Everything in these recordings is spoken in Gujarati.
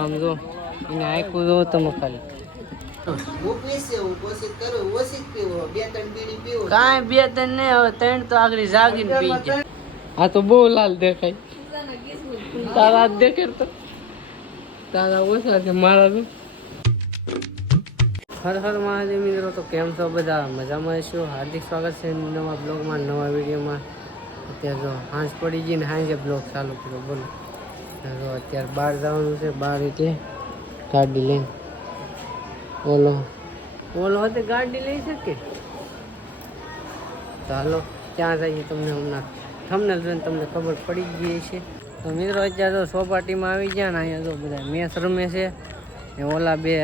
આમ જો એને આખું જો તમે ખાલી કાંઈ બે ત્રણ નહીં, હવે ત્રણ તો આગળ જાગીને પી ગયા. આ તો બહુ લાલ દેખાય. તારા દેખે તો તારા ઓછા છે, મારા તો. હર હર મહાદેવ મિત્રો. તો કેમ છો બધા? મજામાં છો? હાર્દિક સ્વાગત છે નવા બ્લોગમાં, નવા વિડીયોમાં. અત્યારે જો સાંજ પડી ગઈ ને સાંજે બ્લોગ ચાલુ કર્યો. બોલો, અત્યારે બહાર જવાનું છે. બહાર એટલે ગાડી લઈને ઓલો હતો ગાડી લઈ શકે. તો હાલો ક્યાં જઈએ તમને હમણાં થંબનેલ જોઈને તમને ખબર પડી ગઈ છે. તો મિત્રો અત્યારે તો સોપાટીમાં આવી ગયા ને અહીંયા જો બધા મેચ રમે છે ને ઓલા બે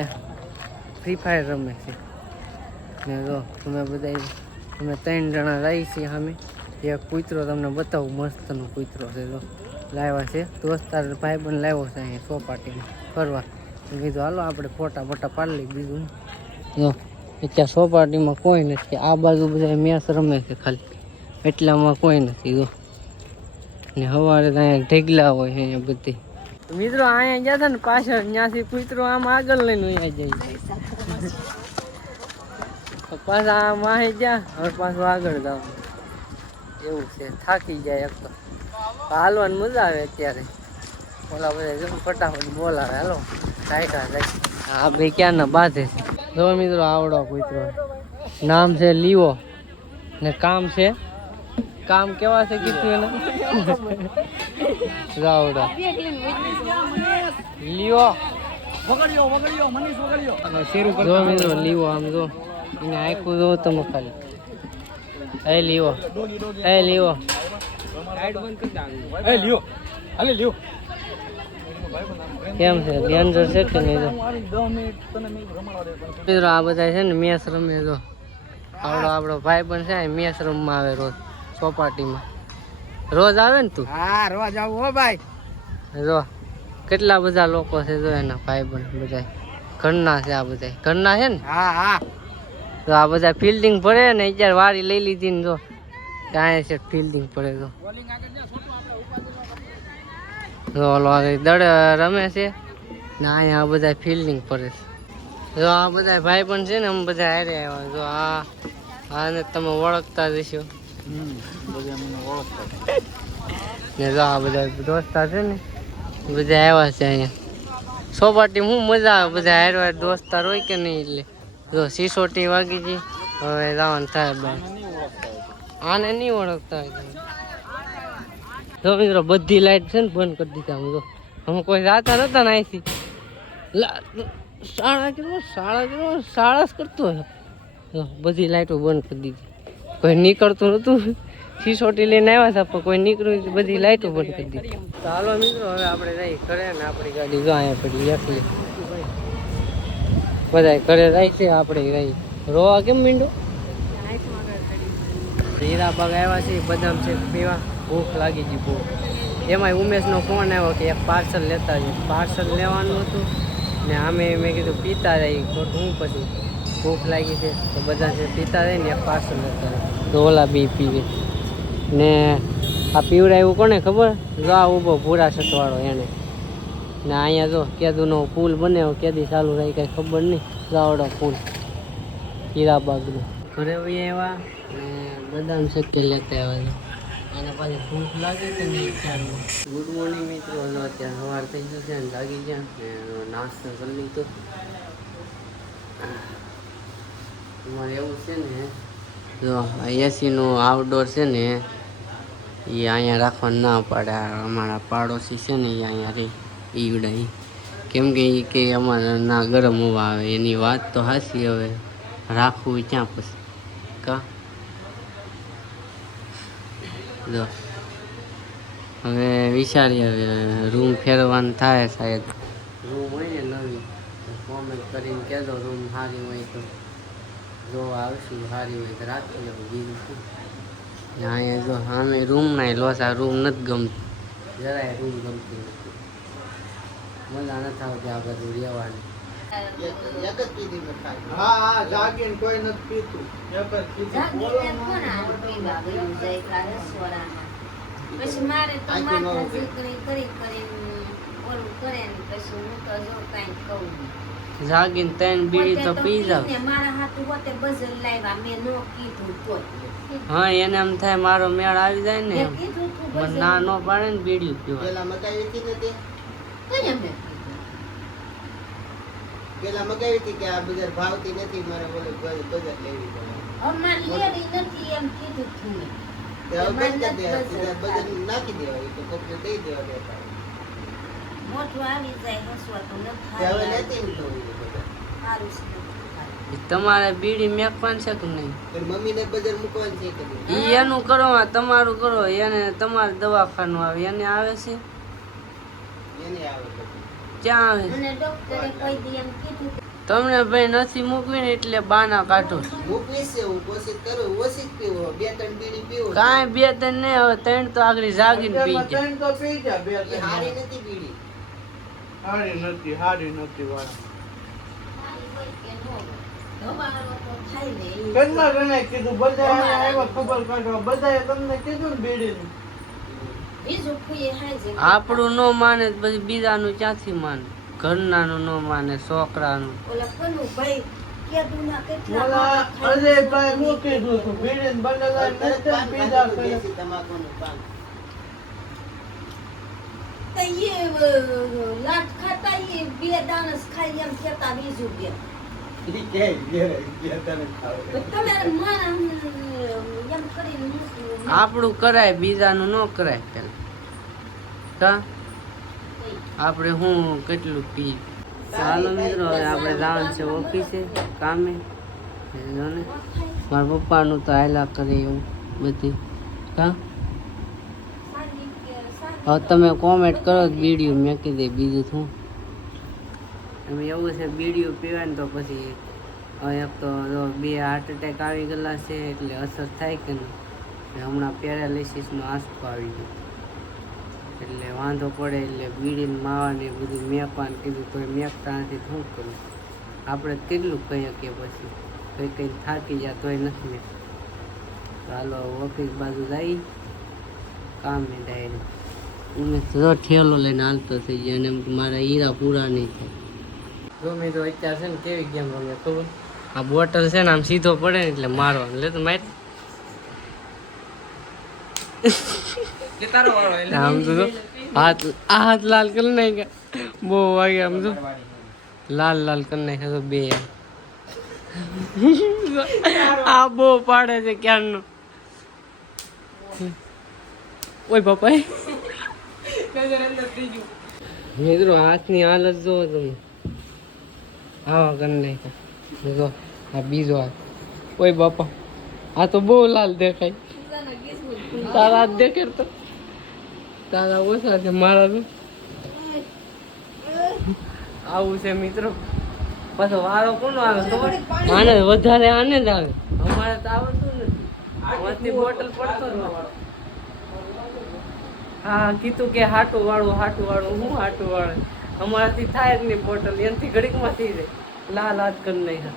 ફ્રી ફાયર રમે છે ને જો અમે બધા અમે 3 જણા રહી છીએ. અમે એક કૂતરો તમને બતાવું, મસ્તનો કૂતરો છે. જો લાવ્યા છે દોસ્તાર ભાઈ પણ લાવ્યો છે અહીંયા સોપાટીમાં ફરવા. કીધું હાલો આપણે ફોટા પાડી લઈએ. બીજું જો અત્યારે સોપાટીમાં કોઈ નથી. આ બાજુ બધા મેચ રમે છે ખાલી, એટલામાં કોઈ નથી. જો ને સવારે અહીંયા ઢેગલા હોય અહીંયા બધી. મિત્રો અહીંયા ગયા હતા ને પાછળ, ત્યાંથી કૂતરો આમ આગળ લઈને અહીંયા જાય પાછા આમ આવી ગયા. હવે પાછું આગળ જવાનું એવું છે. થાકી જાય એક તો હાલવાની મજા આવે. અત્યારે ઓલા બધા ફટાફટ બોલાવે હાલો કાયકા જાય. આ બે ક્યાંના બાંધે છે. જો મિત્રો આવડો કૂતરો, નામ છે લીવો ને કામ છે કામ કેવા છે કીધું એને રાવડા લીવો જો મિત્રો લીવો આમ જો એને આખું જો તમે ખાલી. એ લીવો કેમ છે? ડેન્જર છે કે નહીં? મિત્રો આ બધા છે ને મેચ રમે. જો આપણો ભાઈ પણ છે મેચ રમવા આવે રોજ સોપાટીમાં. રોજ આવે ને તું? હા રોજ આવું હો ભાઈ. જો કેટલા બધા લોકો છે. જો એના ભાઈ પણ બધા ઘરના છે. આ બધા ઘરના છે ને. હા હા. તો આ બધા ફિલ્ડિંગ પડે ને અત્યારે વારી લઈ લીધી ને જો ત્યાં છે ફિલ્ડિંગ પડે. જો ઓલો દડ રમે છે ને અહીંયા બધા ફિલ્ડિંગ પડે છે. જો આ બધા ભાઈ પણ છે ને અમે બધા હારે આવ્યા. જો આને તમે ઓળખતા જશો ને. જો આ બધા દોસ્તાર છે ને બધા આવ્યા છે અહીંયા સોપાટી. હું મજા આવે બધા હારવાર દોસ્તાર હોય કે નહીં. એટલે જો સિસોટી વાગી ગઈ. હવે જવાનું થાય બહાર. આને નહીં ઓળખતા હોય. જો મિત્રો બધી લાઈટ છે ને બંધ કરી દીધા. હું જો અમે કોઈ જાતા નતા ને અહીંથી શાળા જ કરતો હોય. બધી લાઈટો બંધ કરી દીધી. કોઈ નીકળતું નતું. સિસોટી લઈને આવ્યા હતા પણ કોઈ નીકળ્યું. બધી લાઈટો બંધ કરી દીધી. તો હાલો મિત્રો હવે આપણે જઈ ઘરે ને આપણી ગાડી જો અહીંયા પડી એકલી. બધા ઘરે જાય છે. આપણે રહી રોવા કેમ મીંડો. હીરાબાગ આવ્યા છે બદામ શેક પીવા. ભૂખ લાગી ગઈ બહુ. એમાંય ઉમેશનો ફોન આવ્યો કે એક પાર્સલ લેતા જઈએ. પાર્સલ લેવાનું હતું ને આમે મેં કીધું પીતા રહી ખોટું. હું પછી ભૂખ લાગી છે તો બધા છે પીતા રહી ને એક પાર્સલ લેતા રહે. તો ઓલા બી પીવે ને આ પીવડાવ્યું કોને ખબર? જો આ ઊભો ભૂરા છતવાળો એને. ને અહીંયા જો કેદુનો પુલ બન્યો. કેદી ચાલુ રહી કાંઈ ખબર નહીં. જાવડો પુલ હીરાબાગનો. ઘરે આવ્યા ને બદામ શેક લેતા આવ્યા. અને પાછી ભૂખ લાગે છે ને ચાલુ. ગુડ મોર્નિંગ મિત્રો. અત્યારે સવાર થઈ ગયું છે ને જાગી ગયા ને નાસ્તો કરી લીધો. તમારે એવું છે ને જો એસીનું આઉટડોર છે ને એ અહીંયા રાખવાનું ના પાડે. અમારા પાડોશી છે ને એ અહીંયા રહી ઈવડાઈ. કેમ કે એ કે અમારે ના ગરમ હવા આવે. એની વાત તો હાચી. હવે રાખવું ક્યાં પછી કા. જો હવે વિચારીએ રૂમ ફેરવાનું થાય. શાયદ રૂમ હોય ને નવી કોમેન્ટ કરીને કહેજો રૂમ સારી હોય તો જોવા આવશું. સારી હોય તો રાખી લેવું. બીજું શું. અહીંયા જો અમે રૂમ ના લોસા. રૂમ નથી ગમતું જરાય. રૂમ ગમતી નથી. મજા નથી આવતી આ બધું રહેવાની. કોઈ નથી પીતું. પછી મારે તો માથા ઝીકણી કરી ઓલું કરે ને પછી હું તો જો કાંઈ કહું નહીં. જાગીને 3 બીડી તો પી જાવ. પોતે તો મારા હાથું હોતે બજલ લાવ્યા મેં ન કીધું તોય. હા એને એમ થાય મારો મેળ આવી જાય ને મેં એમ. કીધું તું મને બજલ ના નો પાડે ને બીડી પીવા. પેલા મગાવી હતી ને તે કઈ મેં પેલા મગાવી હતી કે આ બજાર ભાવતી નથી મારે બોલે બજાર લેવી પડે અમારી લેડી નથી એમ કીધું તું મેં. તે હવે બંધ કરી દે બજાર નાખી દેવા તો કોકને દઈ દેવા દેતા મોટું આવી જાય હસવા તો ન તે હવે થાય. લેતી ને તો બજાર સારું છે. તમારે બીડી મેકવાની છે કે નહીં? પણ મમ્મીને બજાર મૂકવાની છે કે નહીં? ઈ એનું કરો તમારું કરો એને તમારે દવાખાનું આવે એને આવે છે એને આવે બધું. ક્યાં આવે મને ડોક્ટરે કોઈ દી એમ કીધું તમને ભાઈ નથી મૂકવી ને એટલે બાના કાઢો છો. મૂકવી છે હું કોશિશ કરું ઓછી જ પીવો 2-3 બીડી પીવો કાંઈ 2-3 નહીં હવે 3 તો આગળ જાગીને પી જાય. એ હારી નથી બીડી હારી નથી વાળા. સારી હોય કે ન હોય. ધમાડો તો થાય ને ઈ. ઘરમાં ઘણા કીધું બધા આવ્યા ખબર કાઢવા બધાએ તમને કીધું ને બીડીનું. બીજું ફૂઈએ હાય છે. આપણું ન માને તો પછી બીજાનું ક્યાંથી માને? ઘરનાનું ન માને છોકરાનું. ઓલા કનુ ભાઈ કેદુના કેટલા ઓલા માણસ ખાઈ અજયભાઈ હું કીધું હતું બીડીને બંડલા તરત નથી પાન પીધા ખાધું કરે. દેશી તમાકુનું પાન તો ઈ લાટ ખાતા ઈ બે દાણસ ખાઈ એમ કેતા બીજું બે. ઈ કે તને ખાવ તો તમારે એમ કરીને મૂકવું. આપણું કરાય બીજાનું ન કરાય પેલા. કા આપણે હું કેટલું પી. ચાલો મિત્રો હવે આપણે જવાનું છે ઓફિસે કામે. જો ને મારા પપ્પાનું તો હાયલા કરે એવું બધી. કા હવે તમે કોમેન્ટ કરો વિડીયો મેકી દે બીજું શું. એમ એવું છે બીડીઓ પીવાય ને તો પછી હવે એક તો જો 2 હાર્ટ એટેક આવી ગયેલા છે એટલે અસર થાય કે નહીં. હમણાં પેરાલિસિસનો આંચકો આવી ગયો એટલે વાંધો પડે એટલે બીડીને માવાને બધું મેકવાનું કીધું કોઈ મેકતા નથી શું કરું. આપણે કેટલું કહીએ કે પછી કંઈ થાકી જાય તોય નથી મેં. ચાલો ઓફિસ બાજુ જઈ કામે ડાયરેક્ટ. અમે તો ઠેલો લઈને હાલતો થઈ જાય અને મારા હીરા પૂરા નહીં થાય. જો મિત્રો અત્યારે છે ને કેવી ગેમ રમે ખબર? આ બોટલ છે ને આમ સીધો પડે ને એટલે મારવાનો લે તો માર આમ તો હાથ લાલ કરી નાખ્યા બહુ વાગે આમ તો લાલ કરી નાખ્યા તો બે આ બહુ પાડે છે ક્યારનો. ઓય બાપા મિત્રો હાથની હાલત જોવો તમે આવા કરી નાખ્યા. જો આ બીજો હાથ. ઓય બાપા આ તો બહુ લાલ દેખાય. તારા હાથ દેખે તો તારા ઓછા છે મારા તો આવું છે મિત્રો. પાછો વારો કોનો આવે ખબર? આને વધારે આને જ આવે અમારે તો આવતું નથી. આમાંથી બોટલ પડતો જ નથી. હા કીધું કે હાટું વાળું હું હાટું વાળું અમારાથી થાય જ નહીં બોટલ એનાથી ઘડીકમાં થઈ જાય લાલ હાથ કરી નાખ્યા.